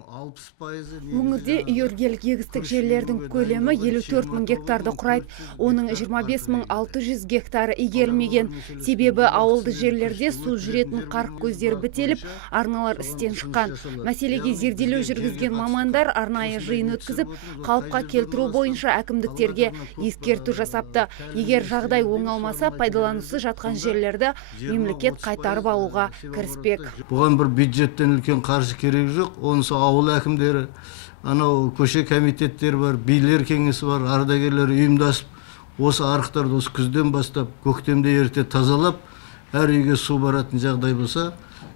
Өңірде үйіргелік егістік жерлердің көлемі 54 мың гектарды құрайды. Оның 25.600 гектары игерілмеген. Себебі ауылды жерлерде су жүретін қарық көздері бітеліп, арналар істен шыққан. Мәселеге зерделеу жүргізген мамандар арнайы жиын өткізіп, қалыпқа келтіру бойынша әкімдіктерге ескерту жасапты. Егер жағдай оңалмаса, пайдаланусыз жатқан жерлерді мемлекет қайтарып алуға кіріспек. Бұған бір бюджеттен үлкен қаржы керек жоқ. Онысы ауыл әкімдері, анау көше комитеттер бар, билер кеңесі бар, ардагерлер ұйымдасып, осы арықтарды осы күзден бастап көктемде ерте тазалап, әр үйге су баратын жағдай болса,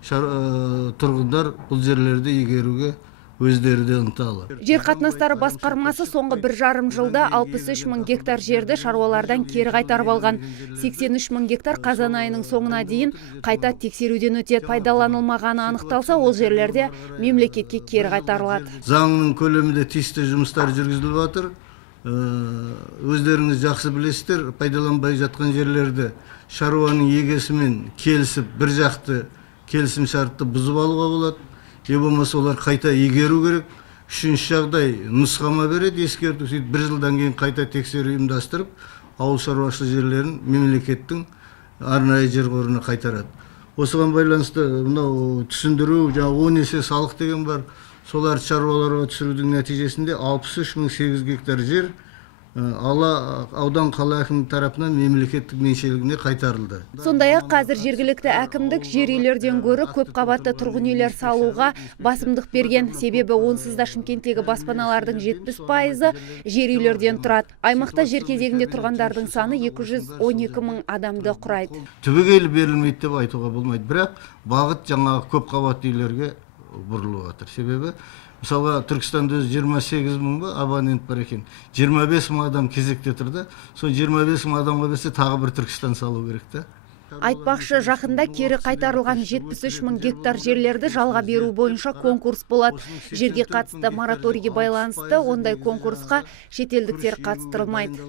тұрғындар бұл жерлерді игеруге өздері де ынталы. Жер қатынастары басқармасы соңғы 1,5 жылда 63 мың гектар жерді шаруалардан кері қайтарып алған. 83 мың гектар қазан айының соңына дейін қайта тексеруден өтеді. Пайдаланылмағаны анықталса, ол жерлерде мемлекетке кері қайтарылады. Заңның көлемінде тиісті жұмыстар жүргізіліп жатыр. Өздеріңіз жақсы білесіздер, пайдаланбай жатқан жерлерді шаруаның егесімен келісіп, бір жақты келісім шартты бұзып алуға болады. Болмаса олар қайта игеру керек. Үшінші жағдай нұсқама береді, ескерту, сөйтіп 1 жылдан кейін қайта тексеру ұйымдастырып, ауыл шаруашылық жерлерін мемлекеттің арнайы жер қорына қайтарады. Осыған байланысты мынау түсіндіру, 10 есе салық деген бар. Солар шаруаларға түсірудің нәтижесінде 63.800 гектар жер аудан қала әкімдігі тарапынан мемлекеттік меншілігіне қайтарылды. Сондай-ақ қазір жергілікті әкімдік жер үйлерден гөрі көп қабатты тұрғын үйлер салуға басымдық берген. Себебі онсыз да Шымкенттегі баспаналардың 70% жер үйлерден тұрады. Аймақта жер кезегінде тұрғандардың саны 212 мың адамды құрайды. Түбегейлі берілмейді деп айтуға болмайды, бірақ бағыт жаңағы көп қабатты үйлерге бұрылып жатыр. Себебі мысалға Түркістанда 28 мың абонент бар екен. 25 мың адам кезекте тұрды. Сол 25 мың адамға берсе тағы бір Түркістан салу керек та. Айтпақшы, жақында кері қайтарылған 73 мың гектар жерлерді жалға беру бойынша конкурс болады. Жерге қатысты мораторийге байланысты ондай конкурсқа шетелдіктер қатыстырылмайды.